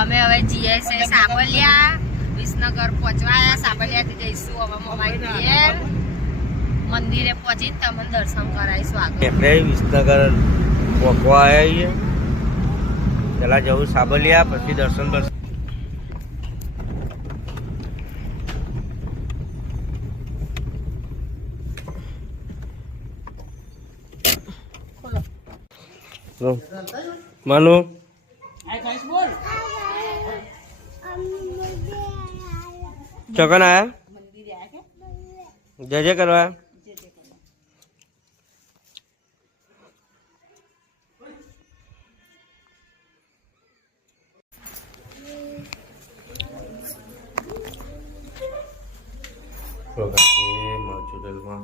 અમે હવે જઈએ છે સાબલિયા વિસનગર પહોંચવા સાબલિયાથી જઈશું હવે મમાઈ ઘેર મંદિરે પહોંચીને તમને દર્શન કરાવીશું આગળ આપણે વિસનગર પહોંચવા આવ્યા પેલા જવું સાબલિયા પછી દર્શન બર્શન માનુ ચોકન આયા જય જય કરવા મચુદલમાં